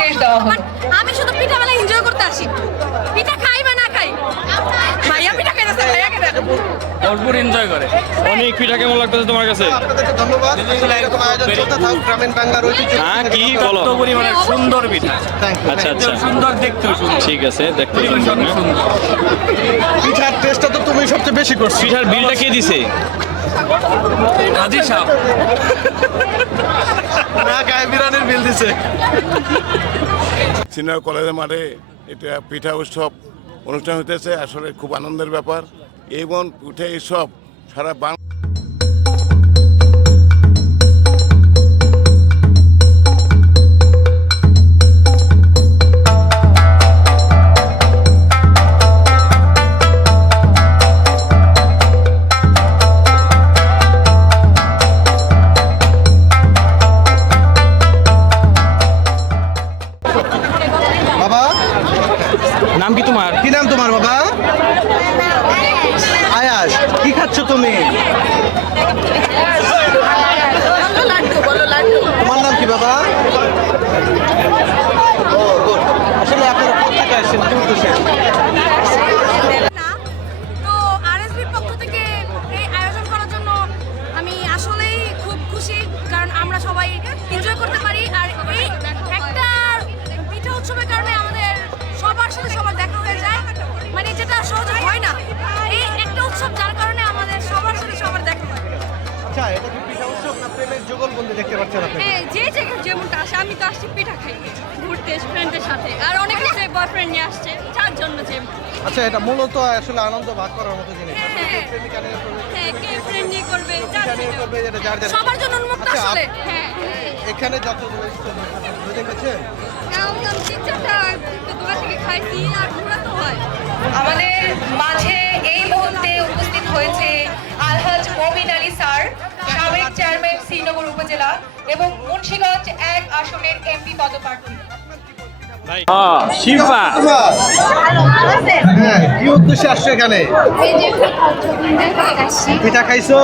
নির্দেশ দেওয়া হলো আমি শুধু পিঠা বেলা এনজয় করতে আসি। পিঠা খাই বা না খাই? ভাইয়া পিঠা খাইতেছে ভাইয়াকে দেখো ভরপুর এনজয় করে। অনেক পিঠা কেমন লাগতেছে তোমার কাছে? ধন্যবাদ। এরকম আয়োজন চলতে থাকুক গ্রামীণ বাংলার ঐতিহ্য হ্যাঁ কি বলো? কত পরিমাণে সুন্দর পিঠা। আচ্ছা আচ্ছা। সুন্দর সুন্দর। ঠিক আছে দেখতে সুন্দর পিঠার টেস্টটা তো তুমি সবচেয়ে বেশি করছ। পিঠার বিলটা কে দিছে? হাজির সাপ না গায়ে বিরানের বিল দিছে। সিনিয়র কলেজের মাঠে এটা পিঠা উৎসব অনুষ্ঠান হইতেছে আসলে খুব আনন্দের ব্যাপার। এবং পিঠা উৎসব সারা বাংলা হয় আচ্ছা এটা কি পিঠা উৎসব না প্রেমের যুগলবন্দি দেখতে পাচ্ছেন আপনি? হ্যাঁ যে যে যেমনটা আসে আমি তো আসছি পিঠা খাইতে ঘুরতে ফ্রেন্ডের সাথে। আর অনেকে বয়ফ্রেন্ড নিয়ে আসছে যার জন্য যে আচ্ছা এটা মূলত আসলে আনন্দ ভাগ করার মতো জিনিস। হ্যাঁ। করবে, হ্যাঁ সবার জন্য উন্মুক্ত আচ্ছা, আসলে। হ্যাঁ এখানে যতগুলো স্টল দেখেছেন একদম তিন চারটা দোকান থেকে খাইছি আর ঘোরা তো হয়। আমাদের মাঝে এই মুহূর্তে উপস্থিত হয়েছে আলহাজ মমিন আলী স্যার সাবেক চেয়ারম্যান শ্রীনগর উপজেলা এবং মুন্সিগঞ্জ এক আসনের এমপি পদপ্রার্থী। শিল্পা হ্যাঁ কি উদ্দেশ্যে আসছো এখানে? পিঠা খাইছো?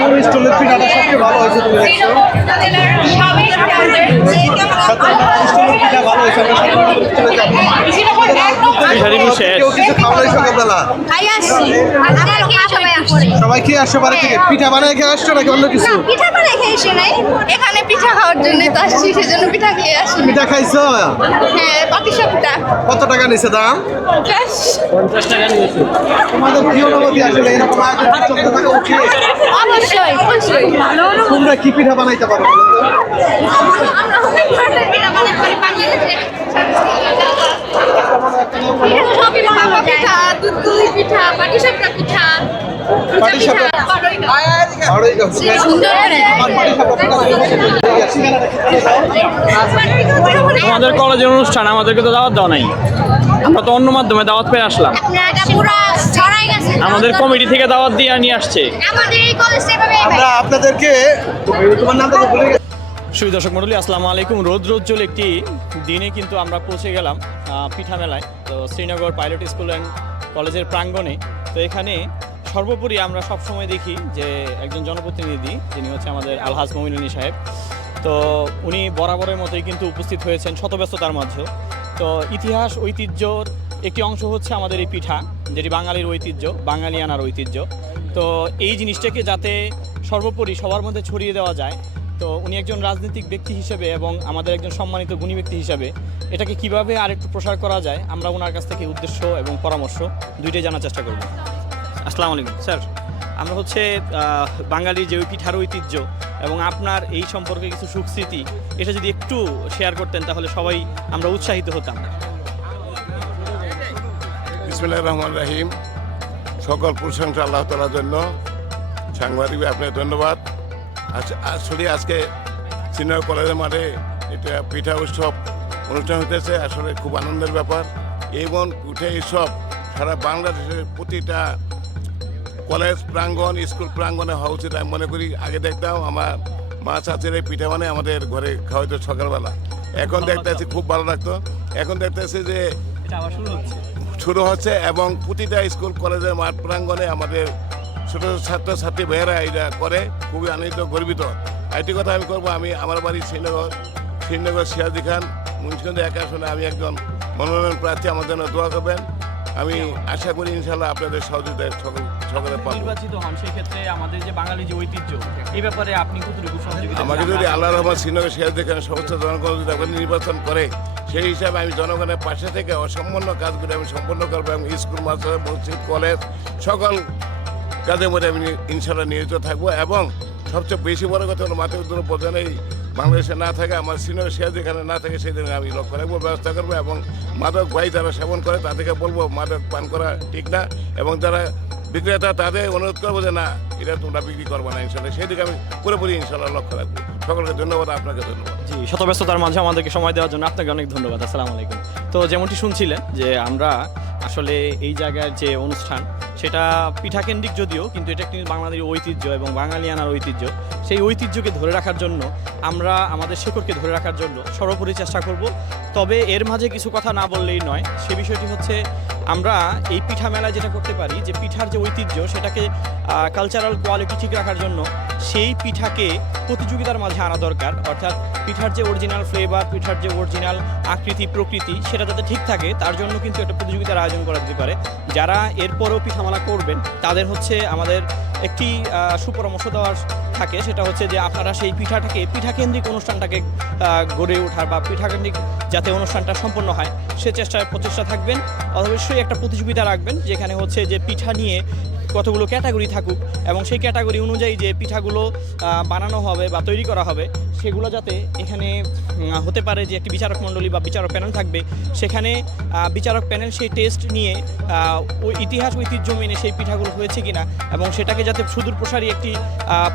কোন স্টলের পিঠাটা সবচেয়ে ভালো হয়েছে তুমি দেখছ। পিঠা সবাই খেয়ে আসছো বাড়ি থেকে বানায় খেয়ে আসছো নাকি অন্য কিছু পিঠা বানাই খেয়ে এসে নাই এখানে পিঠা খাওয়ার জন্য তো আসছি সেজন্য পিঠা খেয়ে আসি পিঠা খাইছো হ্যাঁ পিঠা কত টাকা নিছে দাম ক্যাশ তোমাদের কি অনুভূতি আসলে এরকম আয়োজন চলতে থাকা উচিত অবশ্যই। অবশ্যই। তোমরা কি পিঠা বানাইতে পারো? আমাদের কলেজের অনুষ্ঠান আমাদেরকে তো দাওয়াত দেওয়া নাই। আমরা তো অন্য মাধ্যমে দাওয়াত পেয়ে আসলাম। এটা পুরো ছড়াই গেছে আমাদের কমিটি থেকে দাওয়াত দিয়ে নিয়ে আসছে। আমাদের এই কলেজ এভাবে আমরা আপনাদেরকে তোমার নামটা তো ভুলে গেছি। সুই দর্শক মন্ডলী আসসালামু আলাইকুম। রোদ রোজ্জ্বল একটি দিনে কিন্তু আমরা পৌঁছে গেলাম পিঠা মেলায় তো শ্রীনগর পাইলট স্কুল অ্যান্ড কলেজের প্রাঙ্গণে। তো এখানে সর্বোপরি আমরা সব সময় দেখি যে একজন জনপ্রতিনিধি, যিনি হচ্ছে আমাদের আলহাজ মমিনী সাহেব, তো উনি বরাবরের মতোই কিন্তু উপস্থিত হয়েছেন শতব্যস্ততার মাঝেও। তো ইতিহাস, ঐতিহ্যর একটি অংশ হচ্ছে আমাদের এই পিঠা, যেটি বাঙালির ঐতিহ্য, বাঙালিয়ানার ঐতিহ্য। তো এই জিনিসটাকে যাতে সর্বোপরি সবার মধ্যে ছড়িয়ে দেওয়া যায় তো উনি একজন রাজনৈতিক ব্যক্তি হিসেবে এবং আমাদের একজন সম্মানিত গুণী ব্যক্তি হিসেবে এটাকে কীভাবে আরেকটু প্রসার করা যায় আমরা ওনার কাছ থেকে উদ্দেশ্য এবং পরামর্শ দুইটাই জানার চেষ্টা করব। আসসালামু আলাইকুম স্যার। আমরা হচ্ছে বাঙালির যে ওই পিঠার ঐতিহ্য এবং আপনার এই সম্পর্কে কিছু সুখস্মৃতি এটা যদি একটু শেয়ার করতেন তাহলে সবাই আমরা উৎসাহিত হতাম। বিসমুল্লাহ রহমান রাহিম। সকল প্রশংসা আল্লাহ তালার জন্য। সাংবাদিক আপনাকে ধন্যবাদ। আসলে আজকে সিনিয়র কলেজের মাঠে এটা পিঠা উৎসব অনুষ্ঠান হতেছে আসলে খুব আনন্দের ব্যাপার। এবং পিঠা উৎসব সারা বাংলাদেশের প্রতিটা কলেজ প্রাঙ্গণ স্কুল প্রাঙ্গণে হওয়া উচিত আমি মনে করি। আগে দেখতাম আমার মা চাচির এই পিঠা মানে আমাদের ঘরে খাওয়াইতো সকালবেলা। এখন দেখতেছি খুব ভালো লাগতো। এখন দেখতেছি যে শুরু হচ্ছে এবং প্রতিটা স্কুল কলেজের মাঠ প্রাঙ্গণে আমাদের ছোট ছাত্র ছাত্রী ভাইয়েরা এটা করে খুবই আনন্দিত গর্বিত। একটি কথা আমি করব আমি আমার বাড়ি শ্রীনগর শ্রীনগর সিরাজি খান মুন্সিগঞ্জ এক আসনে আমি একজন মনোনয়ন প্রার্থী আমার জন্য দোয়া করবেন। আমি আশা করি ইনশাল্লাহ আপনাদের সহযোগিতায় সকল পাবো নির্বাচিত হন সেই ক্ষেত্রে আমাদের যে বাঙালি যে ঐতিহ্য এই ব্যাপারে আপনি কতটুকু সহযোগিতা আমাকে যদি আল্লাহ রহমান শ্রীনগর সিরাজ খান সমস্ত জনগণ যদি আমাকে নির্বাচন করে সেই হিসাবে আমি জনগণের পাশে থেকে অসম্পন্ন কাজগুলি আমি সম্পন্ন করব এবং স্কুল মাস্টার মসজিদ কলেজ সকল কাজের মধ্যে আমি ইনশাল্লাহ নিয়োজিত থাকব এবং সবচেয়ে বেশি বড় কথা হলো মাথার উদ্যোগ প্রধান এই বাংলাদেশে না থাকে, আমার সিনিয়র সিরাজ এখানে না থাকে সেই দিনে আমি লক্ষ্য রাখব, ব্যবস্থা করব এবং মাদক ভাই যারা সেবন করে তাদেরকে বলব মাদক পান করা ঠিক না এবং যারা বিক্রেতা তাদের অনুরোধ করব যে না, এটা তোমরা বিক্রি করব না ইনশাল্লাহ সেই দিকে আমি পুরোপুরি ইনশাল্লাহ লক্ষ্য রাখব। সকলকে ধন্যবাদ, আপনাকে ধন্যবাদ। জি শত ব্যস্ততার মাঝে আমাদেরকে সময় দেওয়ার জন্য আপনাকে অনেক ধন্যবাদ, আসসালামু আলাইকুম। তো যেমনটি শুনছিলেন যে আমরা আসলে এই জায়গার যে অনুষ্ঠান সেটা পিঠাকেন্দ্রিক যদিও, কিন্তু এটা একটি বাংলাদেশের ঐতিহ্য এবং বাঙালিয়ানার ঐতিহ্য। সেই ঐতিহ্যকে ধরে রাখার জন্য আমরা আমাদের শেকড়কে ধরে রাখার জন্য সর্বোপরি চেষ্টা করব। তবে এর মাঝে কিছু কথা না বললেই নয়, সে বিষয়টি হচ্ছে আমরা এই পিঠা মেলায় যেটা করতে পারি, যে পিঠার যে ঐতিহ্য, সেটাকে কালচারাল কোয়ালিটি ঠিক রাখার জন্য সেই পিঠাকে প্রতিযোগিতার মাঝে আনা দরকার। অর্থাৎ পিঠার যে অরিজিনাল ফ্লেভার পিঠার যে অরিজিনাল আকৃতি, প্রকৃতি, সেটা যাতে ঠিক থাকে, তার জন্য কিন্তু একটা প্রতিযোগিতার আয়োজন করা যেতে পারে। যারা এরপরেও পিঠামালা করবেন, তাদের হচ্ছে আমাদের একটি সুপরামর্শ দেওয়ার থাকে, সেটা হচ্ছে যে আপনারা সেই পিঠাটাকে, পিঠাকেন্দ্রিক অনুষ্ঠানটাকে গড়ে ওঠার বা পিঠাকেন্দ্রিক যাতে অনুষ্ঠানটা সম্পন্ন হয়, সে চেষ্টায় প্রচেষ্টা থাকবেন। অবশ্যই একটা প্রতিযোগিতা রাখবেন, যেখানে হচ্ছে যে পিঠা নিয়ে কতগুলো ক্যাটাগরি থাকুক এবং সেই ক্যাটাগরি অনুযায়ী যে পিঠাগুলো বানানো হবে বা তৈরি করা হবে সেগুলো যাতে এখানে হতে পারে যে একটি বিচারক মণ্ডলী বা বিচারক প্যানেল থাকবে, সেখানে বিচারক প্যানেল সেই টেস্ট নিয়ে ওই ইতিহাস ঐতিহ্য মেনে সেই পিঠাগুলো হয়েছে কিনা এবং সেটাকে যাতে সুদূর প্রসারী একটি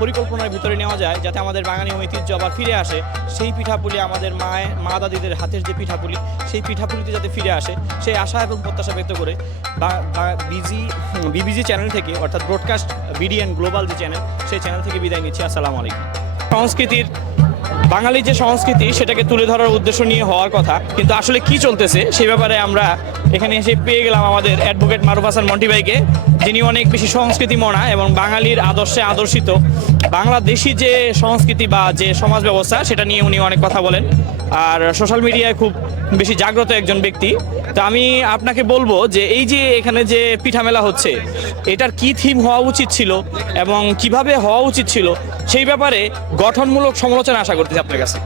পরিকল্পনার ভিতরে নেওয়া যায়, যাতে আমাদের বাঙালি ঐতিহ্য আবার ফিরে আসে, সেই পিঠাপুলি আমাদের মায়ের মা দাদিদের হাতের যে পিঠাপুলি, সেই পিঠাপুলিতে যাতে ফিরে আসে, সেই আশা এবং প্রত্যাশা ব্যক্ত করে বা বিজি বিবিজি চ্যানেল থেকে, অর্থাৎ ব্রডকাস্ট বিডিএন গ্লোবাল যে চ্যানেল, সেই চ্যানেল থেকে বিদায় নিচ্ছি, আসসালামু আলাইকুম। সংস্কৃতির বাঙালির যে সংস্কৃতি সেটাকে তুলে ধরার উদ্দেশ্য নিয়ে হওয়ার কথা, কিন্তু আসলে কি চলতেছে সেই ব্যাপারে আমরা এখানে এসে পেয়ে গেলাম আমাদের অ্যাডভোকেট মারুফ হাসান মন্টি ভাইকে যিনি অনেক বেশি সংস্কৃতি মনা এবং বাঙালির আদর্শে আদর্শিত। বাংলাদেশি যে সংস্কৃতি বা যে সমাজ ব্যবস্থা, সেটা নিয়ে উনি অনেক কথা বলেন। আর সোশ্যাল মিডিয়ায় খুব বেশি জাগ্রত একজন ব্যক্তি। তো আমি আপনাকে বলব যে এই যে এখানে যে পিঠা মেলা হচ্ছে, এটার কি থিম হওয়া উচিত ছিল এবং কীভাবে হওয়া উচিত ছিল সেই ব্যাপারে গঠনমূলক সমালোচনা আশা করতেছি আপনার কাছে।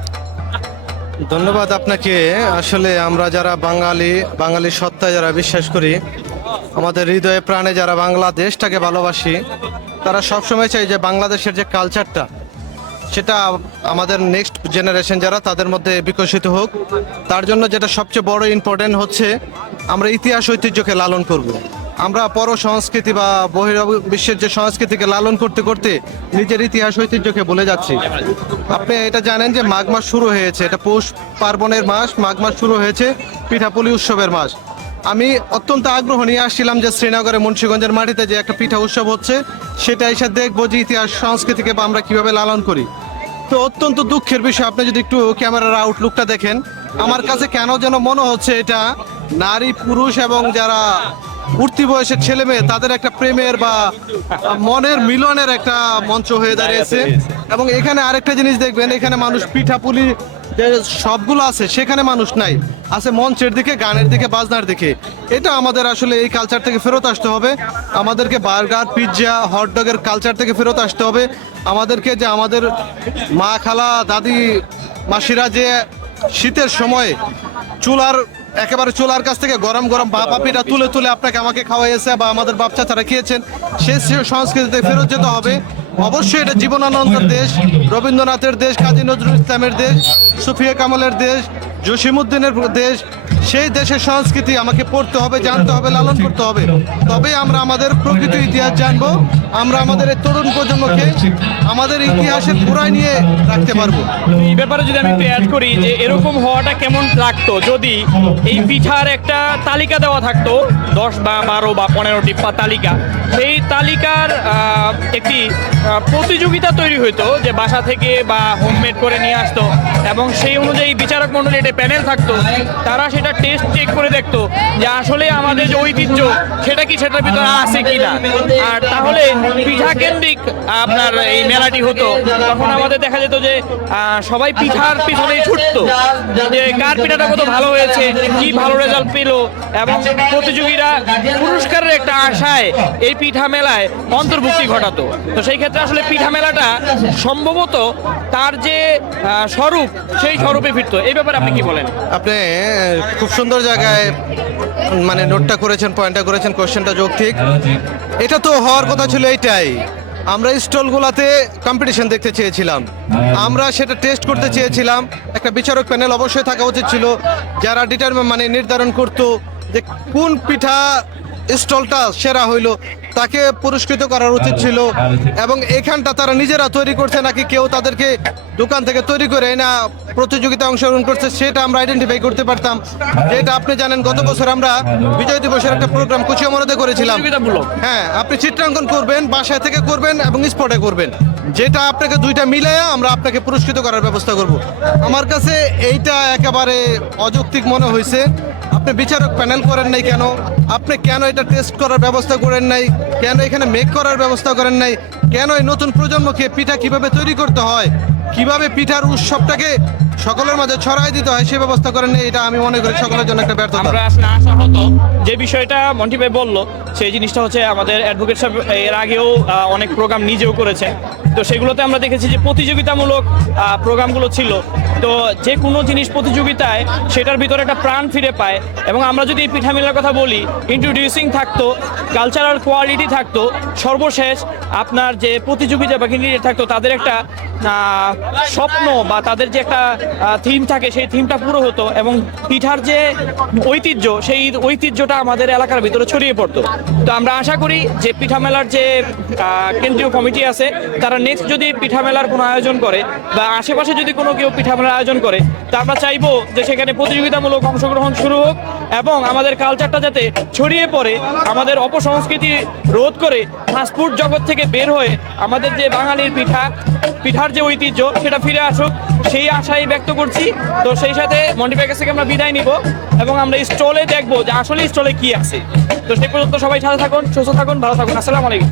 ধন্যবাদ আপনাকে। আসলে আমরা যারা বাঙালি বাঙালি সত্তায় যারা বিশ্বাস করি, আমাদের হৃদয়ে প্রাণে যারা বাংলাদেশটাকে ভালোবাসি, তারা সবসময় চাই যে বাংলাদেশের যে কালচারটা সেটা আমাদের নেক্সট জেনারেশন যারা, তাদের মধ্যে বিকশিত হোক। তার জন্য যেটা সবচেয়ে বড় ইম্পর্টেন্ট হচ্ছে, আমরা ইতিহাস ঐতিহ্যকে লালন করব। আমরা পর সংস্কৃতি বা বহির বিশ্বের যে সংস্কৃতিকে লালন করতে করতে নিজের ইতিহাস ঐতিহ্যকে বলে যাচ্ছি। আপনি এটা জানেন যে মাঘ মাস শুরু হয়েছে। এটা পৌষ পার্বণের মাস, মাঘ মাস শুরু হয়েছে পিঠাপুলি উৎসবের মাস। আমি অত্যন্ত আগ্রহ নিয়ে আসছিলাম যে শ্রীনগরে মুন্সিগঞ্জের মাটিতে যে একটা পিঠা উৎসব হচ্ছে, সেটা এসে দেখব যে ইতিহাস, সংস্কৃতিকে বা আমরা কীভাবে লালন করি। তো অত্যন্ত দুঃখের বিষয়, আপনি যদি একটু ক্যামেরার আউটলুকটা দেখেন, আমার কাছে কেন যেন মনে হচ্ছে এটা নারী, পুরুষ এবং যারা উঠতি বয়সের ছেলে মেয়ে তাদের একটা প্রেমের বা মনের মিলনের একটা মঞ্চ হয়ে দাঁড়িয়েছে। এবং এখানে আরেকটা জিনিস দেখবেন এখানে মানুষ পিঠাপুলি যে সবগুলো আছে সেখানে মানুষ নাই। আছে মঞ্চের দিকে গানের দিকে বাজনার দিকে। এটা আমাদের আসলে এই কালচার থেকে ফেরত আসতে হবে। আমাদেরকে বার্গার পিৎজা হটডগের কালচার থেকে ফেরত আসতে হবে। আমাদেরকে যে আমাদের মা খালা দাদি মাসিরা যে শীতের সময় চুলার একেবারে চুলার কাছ থেকে গরম গরম বাপা তুলে তুলে আপনাকে আমাকে খাওয়াইছে বা আমাদের বাচ্চা তারা খেয়েছেন সে সে- সংস্কৃতিতে ফেরত যেতে হবে। অবশ্যই এটা জীবনানন্দের দেশ রবীন্দ্রনাথের দেশ কাজী নজরুল ইসলামের দেশ সুফিয়া কামালের দেশ জসিমুদ্দিনের দেশ সেই দেশের সংস্কৃতি আমাকে পড়তে হবে জানতে হবে লালন করতে হবে। তবে আমরা আমাদের প্রকৃত ইতিহাস জানব। আমরা আমাদের এই তরুণ প্রজন্মকে আমাদের ইতিহাসের পুরায় নিয়ে রাখতে পারব। এই ব্যাপারে যদি আমি একটু অ্যাড করি যে এরকম হওয়াটা কেমন লাগতো? যদি এই পিঠার একটা তালিকা দেওয়া থাকতো, দশ বা বারো বা পনেরোটি তালিকা, সেই তালিকার একটি প্রতিযোগিতা তৈরি হতো যে বাসা থেকে বা হোমমেড করে নিয়ে আসতো এবং সেই অনুযায়ী বিচারক মণ্ডলী একটা প্যানেল থাকতো, তারা সেটা টেস্ট চেক করে দেখতো যে আসলে আমাদের যে ঐতিহ্য, সেটা কি সেটার ভিতরে আছে কি না আর তাহলে পিঠা কেন্দ্রিক আপনার এই মেলাটি হতো। তখন আমাদের দেখা যেত যে সবাই পিঠার পিছনেই ছুটতো। যে, কার পিঠাটা কত ভালো হয়েছে, কি ভালো রেজাল্ট পেল, এবং প্রতিযোগীরা পুরস্কারের একটা আশায় এই পিঠা মেলায় অন্তর্ভুক্তি ঘটাতো। তো সেই ক্ষেত্রে আসলে পিঠা মেলাটা সম্ভবত তার যে স্বরূপ, সেই স্বরূপে ফিরতো। এই ব্যাপারে আপনি কি বলেন? আপনি খুব সুন্দর জায়গায় মানে নোটটা করেছেন পয়েন্টটা করেছেন কোশ্চেনটা যৌক্তিক। এটা তো হওয়ার কথা ছিল এইটাই আমরা স্টলগুলোতে কম্পিটিশন দেখতে চেয়েছিলাম। আমরা সেটা টেস্ট করতে চেয়েছিলাম। একটা বিচারক প্যানেল অবশ্যই থাকা উচিত ছিল। যারা ডিটারমিন মানে নির্ধারণ করতো যে কোন পিঠা স্টলটা সেরা হইল। তাকে পুরস্কৃত করার উচিত ছিল এবং এখানটা তারা নিজেরা তৈরি করছে নাকি কেউ তাদেরকে দোকান থেকে তৈরি করে না প্রতিযোগিতা অংশগ্রহণ করছে সেটা আমরা আইডেন্টিফাই করতে পারতাম। যেটা আপনি জানেন গত বছর আমরা বিজয় দিবসের একটা প্রোগ্রাম কুচিয়ামরাতে করেছিলাম। হ্যাঁ আপনি চিত্রাঙ্কন করবেন বাসায় থেকে করবেন এবং স্পটে করবেন। যেটা আপনাকে দুইটা মিলাইয়া আমরা আপনাকে পুরস্কৃত করার ব্যবস্থা করব। আমার কাছে এইটা একেবারে অযৌক্তিক মনে হয়েছে আপনি বিচারক প্যানেল করেন নাই কেন? আপনি কেন এটা টেস্ট করার ব্যবস্থা করেন নাই? কেন এখানে মেক করার ব্যবস্থা করেন নাই? কেন এই নতুন প্রজন্মকে পিঠা কীভাবে তৈরি করতে হয়? কীভাবে পিঠার উৎসবটাকে সকলের মাঝে ছড়াই দিতে হয়, সে ব্যবস্থা করেন এটা আমি মনে করি সকলের জন্য একটা ব্যর্থতা। আমরা আসলে আশা হতো যে বিষয়টা মন্টি ভাই বলল, সেই জিনিসটা হচ্ছে আমাদের অ্যাডভোকেট সাহেব এর আগেও অনেক প্রোগ্রাম নিজেও করেছে। তো সেগুলোতে আমরা দেখেছি যে প্রতিযোগিতামূলক প্রোগ্রামগুলো ছিল। তো যে কোনো জিনিস প্রতিযোগিতায় সেটার ভিতরে একটা প্রাণ ফিরে পায় এবং আমরা যদি এই পিঠামেলার কথা বলি ইন্ট্রোডিউসিং থাকতো কালচারাল কোয়ালিটি থাকতো, সর্বশেষ আপনার যে প্রতিযোগিতা বা ক্যান্ডিডেট থাকতো, তাদের একটা স্বপ্ন বা তাদের যে একটা থিম থাকে, সেই থিমটা পুরো হতো এবং পিঠার যে ঐতিহ্য, সেই ঐতিহ্যটা আমাদের এলাকার ভিতরে ছড়িয়ে পড়তো। তো আমরা আশা করি যে পিঠা মেলার যে কেন্দ্রীয় কমিটি আছে, তারা নেক্সট যদি পিঠা মেলার কোনো আয়োজন করে বা আশেপাশে যদি কোনো কেউ পিঠা মেলার আয়োজন করে, তা আমরা চাইব যে সেখানে প্রতিযোগিতামূলক অংশগ্রহণ শুরু হোক এবং আমাদের কালচারটা যাতে ছড়িয়ে পড়ে, আমাদের অপসংস্কৃতি রোধ করে ফাস্টফুড জগৎ থেকে বের হয়ে আমাদের যে বাঙালির পিঠা, পিঠার যে ঐতিহ্য, সেটা ফিরে আসুক। সেই আশাই ব্যক্ত করছি। তো সেই সাথে মন্ডিফাই কাছ থেকে আমরা বিদায় নিব এবং আমরা স্টলে দেখব যে আসলে স্টলে কি আছে। তো সেই পর্যন্ত সবাই সাথে থাকুন, সুস্থ থাকুন, ভালো থাকুন। আসসালামু আলাইকুম।